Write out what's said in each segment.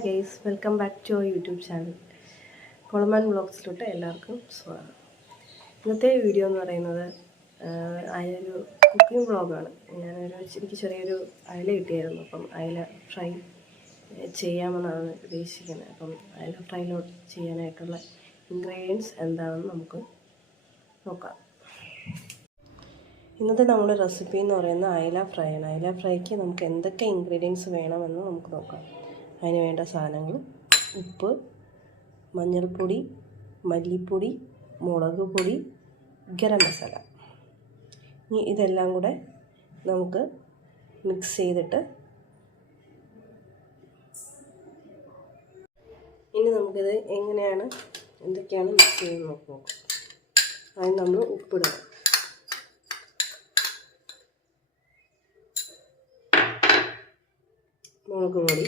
Hi guys welcome back to our YouTube channel കൊളമാൻ ബ്ലോഗ്സിലോട്ട് എല്ലാവർക്കും സ്വാഗതം. ഇന്നത്തെ വീഡിയോ എന്ന് പറയുന്നത് അയലൊരു കുക്കിംഗ് വ്ളോഗാണ് ഞാനൊരു എനിക്ക് ചെറിയൊരു അയല കിട്ടിയായിരുന്നു. അപ്പം അയല ഫ്രൈ ചെയ്യാമെന്നാണ് ഉദ്ദേശിക്കുന്നത്. അപ്പം അയല ഫ്രൈയിലോട്ട് ചെയ്യാനായിട്ടുള്ള ഇൻഗ്രീഡിയൻസ് എന്താണെന്ന് നമുക്ക് നോക്കാം. ഇന്നത്തെ നമ്മുടെ റെസിപ്പി എന്ന് പറയുന്നത് അയല ഫ്രൈ ആണ്. അയല ഫ്രൈക്ക് നമുക്ക് എന്തൊക്കെ ഇൻഗ്രീഡിയൻസ് വേണമെന്ന് നമുക്ക് നോക്കാം. അതിന് വേണ്ട സാധനങ്ങൾ. ഉപ്പ് മഞ്ഞൾപ്പൊടി മല്ലിപ്പൊടി മുളക് പൊടി ഗരം മസാല. ഇനി ഇതെല്ലാം കൂടെ നമുക്ക് മിക്സ് ചെയ്തിട്ട് ഇനി നമുക്കിത് എങ്ങനെയാണ് എന്തൊക്കെയാണ് മിക്സ് ചെയ്യുന്നത് നോക്കുക അതിന് നമ്മൾ ഉപ്പിടുക. മുളക് പൊടി.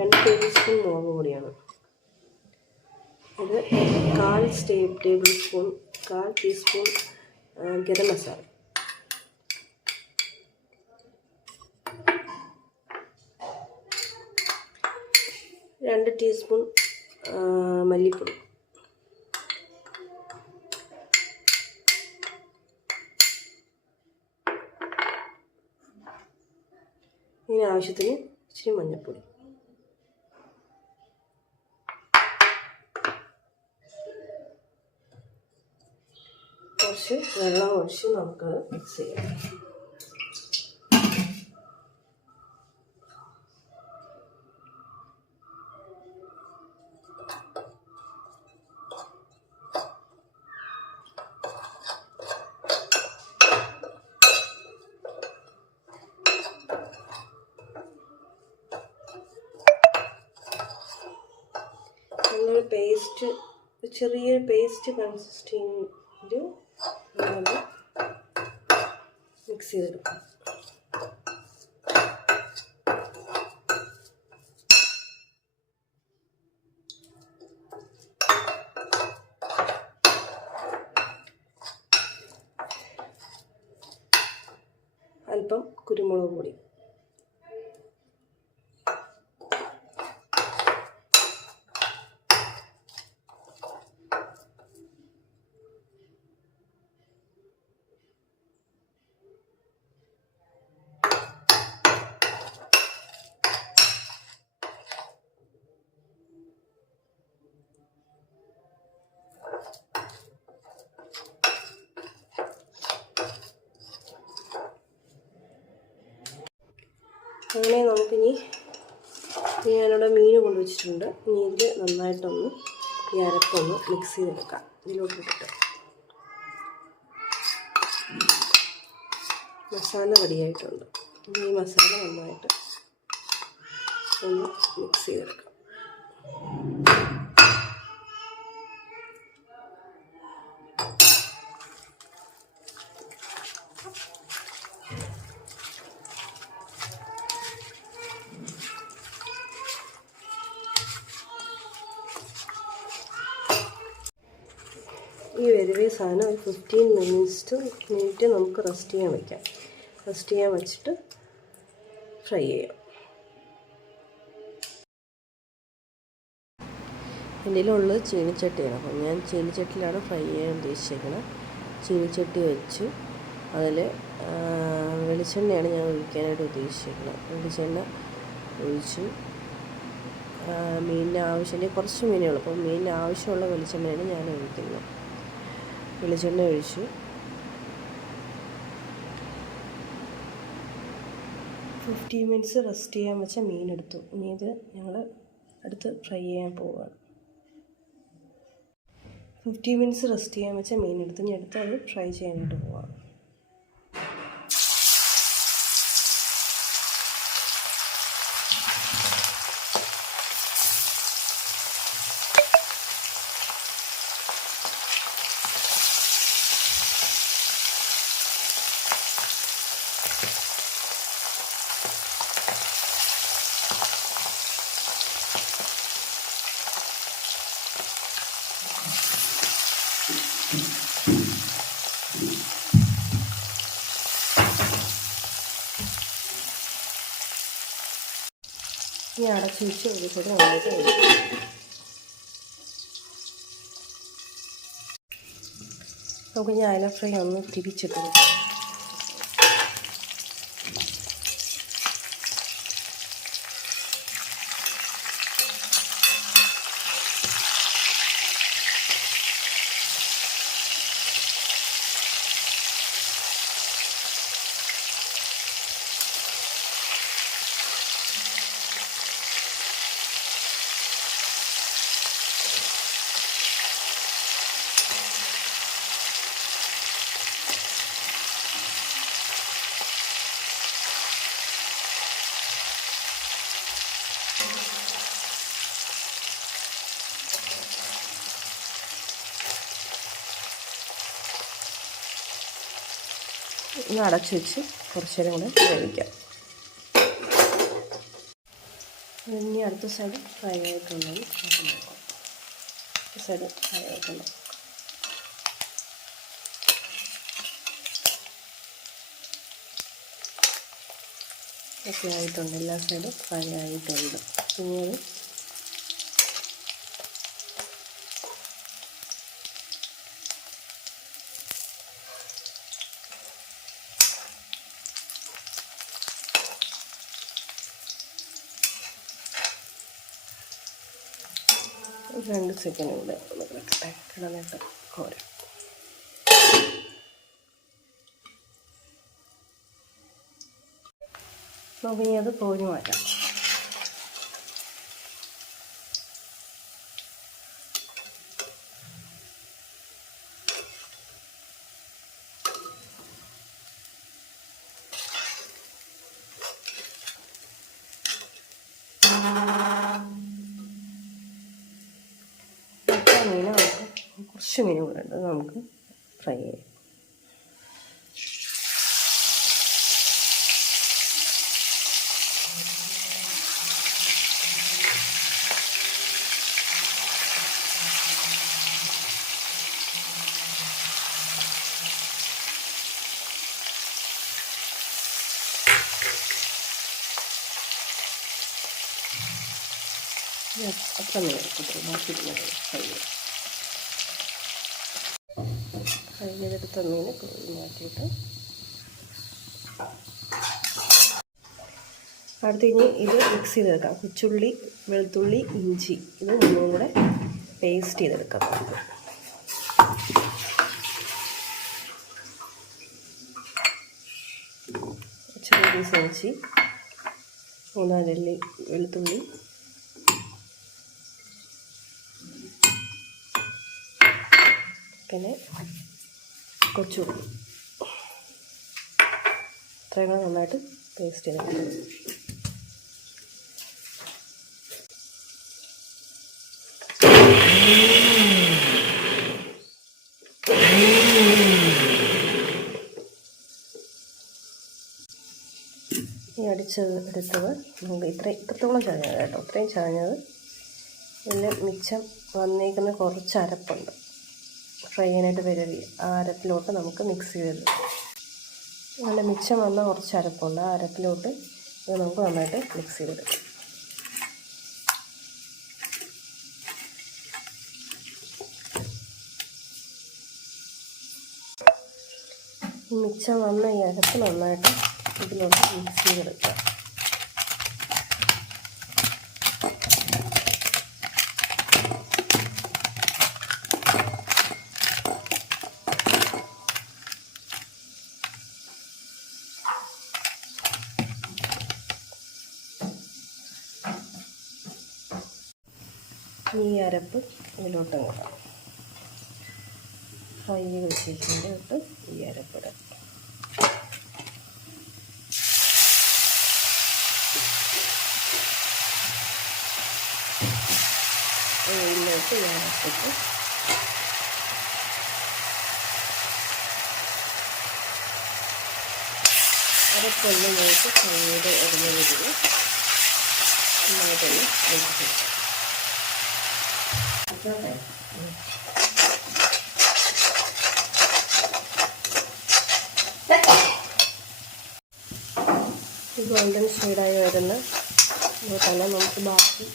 രണ്ട് ടേബിൾ സ്പൂൺ മുളക് പൊടിയാണ്. ഇത് കാൽ സ്റ്റേ ടേബിൾ സ്പൂൺ കാൽ ടീസ്പൂൺ ഗരം മസാല. രണ്ട് ടീസ്പൂൺ മല്ലിപ്പൊടി. ഇനി ആവശ്യത്തിന് ഇച്ചിരി മഞ്ഞൾപ്പൊടി. കുറച്ച് വെള്ളം ഒഴിച്ച് നമുക്കത് മിക്സ് ചെയ്യാം. പേസ്റ്റ് ചെറിയൊരു പേസ്റ്റ് കൺസിസ്റ്റന്റ് നമ്മൾ മിക്സ് ചെയ്തെടുക്കാം. അല്പം കുരുമുളക് പൊടി. അങ്ങനെ നമുക്കിനി ഞാനിവിടെ മീൻ കൊണ്ടുവച്ചിട്ടുണ്ട്. ഇനി ഇതിൽ നന്നായിട്ടൊന്ന് ഈ അരപ്പൊന്ന് മിക്സ് ചെയ്തെടുക്കാം ഇതിലോട്ടിട്ടിട്ട്. മസാല റെഡിയായിട്ടുണ്ട്. ഇനി ഈ മസാല നന്നായിട്ട് ഒന്ന് മിക്സ് ചെയ്തെടുക്കാം ഈ വരുവേ സാധനം ഒരു ഫിഫ്റ്റീൻ മിനിറ്റ്സ് മിനിറ്റ് നമുക്ക് റെസ്റ്റ് ചെയ്യാൻ വയ്ക്കാം റെസ്റ്റ് ചെയ്യാൻ വെച്ചിട്ട് ഫ്രൈ ചെയ്യാം. എന്റെ ഉള്ളത് ചീനിച്ചട്ടിയാണ്. അപ്പം ഞാൻ ചീനിച്ചട്ടിയിലാണ് ഫ്രൈ ചെയ്യാൻ ഉദ്ദേശിച്ചിരിക്കുന്നത് ചീനിച്ചട്ടി വെച്ച് അതിൽ വെളിച്ചെണ്ണയാണ് ഞാൻ ഒഴിക്കാനായിട്ട് ഉദ്ദേശിച്ചിരിക്കുന്നത് വെളിച്ചെണ്ണ ഒഴിച്ച് മീനിന്റെ മീനിന് ആവശ്യം കുറച്ച് മീനുകൾ അപ്പം മീനിന് ആവശ്യമുള്ള വെളിച്ചെണ്ണയാണ് ഞാൻ ഒഴിക്കുന്നത്. വെളിച്ചെണ്ണ ഒഴിച്ചു. ഫിഫ്റ്റീൻ മിനിറ്റ്സ് റെസ്റ്റ് ചെയ്യാൻ വെച്ച മീൻ എടുത്തു. ഇനി ഇത് ഞങ്ങൾ അടുത്ത് ഫ്രൈ ചെയ്യാൻ പോവുകയാണ് ഫിഫ്റ്റീൻ മിനിറ്റ്സ് റെസ്റ്റ് ചെയ്യാൻ വെച്ച മീൻ എടുത്ത്. ഇനി അടുത്ത് അത് ഫ്രൈ ചെയ്യാനായിട്ട് പോവാം അടച്ചു വെച്ച് ഒരു കൂടെ നമുക്ക് ഞാൻ അയല ഫ്രൈ ഒന്ന് തിരിച്ചിട്ട് കൊടുക്കാം. ഒന്ന് അടച്ചു വെച്ച് കുറച്ച് നേരം കൂടെ വേവിക്കാം. ഇനി അടുത്ത സൈഡ് ഫ്രൈ ആയിട്ടുണ്ടെങ്കിൽ നമുക്ക് സൈഡ് ഫ്രൈ ആയിട്ടുണ്ട് ഒക്കെ ആയിട്ടുണ്ട്. എല്ലാ സൈഡും ഫ്രൈ ആയിട്ടുണ്ട്. ഇനി അത് രണ്ട് സെക്കൻഡ് കൂടെ ഒന്ന് കിടക്കട്ടെ കിടന്നിട്ട് കോരാം നമുക്ക് അത് കോരി മാറ്റാം മറ്റേ മീൻ നമുക്ക് കൂടെ ഉണ്ട് നമുക്ക് ഫ്രൈ ചെയ്യാം. അത്ര ബാക്കി മീൻ ഫ്രൈ ചെയ്യാം ഫ്രൈ ചെയ്തെടുത്ത മീൻ മാറ്റിയിട്ട്. അടുത്ത് ഇനി ഇത് മിക്സ് ചെയ്തെടുക്കാം. കൊച്ചുള്ളി വെളുത്തുള്ളി ഇഞ്ചി. ഇത് മൂന്നും കൂടെ പേസ്റ്റ് ചെയ്തെടുക്കാം. നമുക്ക് ചെറിയ പീസ് ഇഞ്ചി മൂന്നാലല്ലി വെളുത്തുള്ളി. പിന്നെ കൊച്ചുള്ളി ഇത്രയും കൂടെ നന്നായിട്ട് പേസ്റ്റ് ചെയ്യണം ഈ അടിച്ചത് എടുത്തത് നമുക്ക് ഇത്ര ഇത്രത്തോളം ചാഞ്ഞത് കേട്ടോ. ഇത്രയും ചാഞ്ഞത്. പിന്നെ മിച്ചം വന്നേക്കുന്ന കുറച്ച് അരപ്പുണ്ട് ഫ്രൈ ചെയ്യാനായിട്ട് വരവി ആ അരപ്പിലോട്ട് നമുക്ക് മിക്സ് ചെയ്ത് നല്ല മിച്ചം വന്ന കുറച്ച് അരപ്പുണ്ട്. ആ അരപ്പിലോട്ട് ഇത് നമുക്ക് നന്നായിട്ട് മിക്സ് ചെയ്തെടുക്കാം. മിച്ചം വന്ന ഈ അരപ്പ് നന്നായിട്ട് ഇതിലോട്ട് മിക്സ് ചെയ്തെടുക്കുക ഈ അരപ്പ് ഇതിലോട്ട് കൂടാം ഫ്രൈ ചെയ്ത് വെച്ചിരിക്കുന്നത് ഈ അരപ്പിടാം ഇതിലോട്ട് ഈ അരപ്പിട്ട് അരപ്പൊന്ന് നോക്കി ഫ്രൈഡ് ഇറങ്ങി രീതിയിൽ നന്നായിട്ടൊന്ന് വെച്ചിട്ട് ഗോൾഡൻ ഷെയ്ഡായി വരുന്ന തന്നെ നമുക്ക് ബാക്കി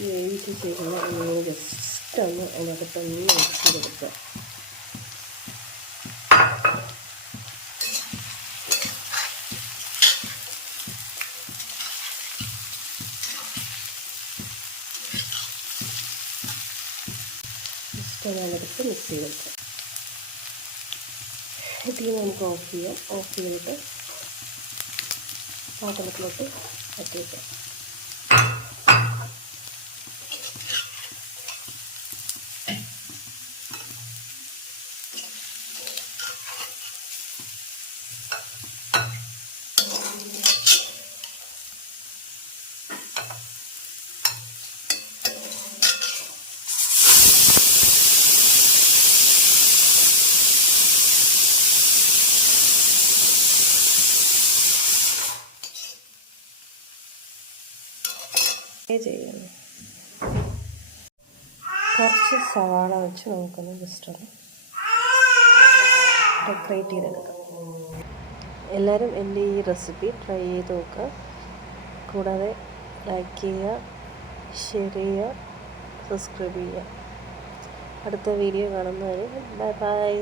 വേവിച്ച് ചെയ്യുന്ന ഇങ്ങനെ ജസ്റ്റ് ഒന്ന് അതിനകത്തൊന്ന് മിക്സ് ചെയ്തെടുക്കുക. ജസ്റ്റ് മിക്സ് മിക്സ് വെക്കാം. തീ നമുക്ക് ഓഫ് ചെയ്യാം. ഓഫ് ചെയ്തിട്ട് പാത്രത്തിലോട്ട് വയ്ക്കാം ചെയ്യുന്നു. കുറച്ച് സവാള വെച്ച് നമുക്കൊന്ന് ജസ്റ്റ് ഒന്ന് ഡെക്കറേറ്റ് ചെയ്തെടുക്കാം. എല്ലാവരും എന്റെ ഈ റെസിപ്പി ട്രൈ ചെയ്ത് നോക്കുക. കൂടാതെ ലൈക്ക് ചെയ്യുക ഷെയർ ചെയ്യുക സബ്സ്ക്രൈബ് ചെയ്യുക. അടുത്ത വീഡിയോ കാണുന്നവരെ ബൈ ബൈ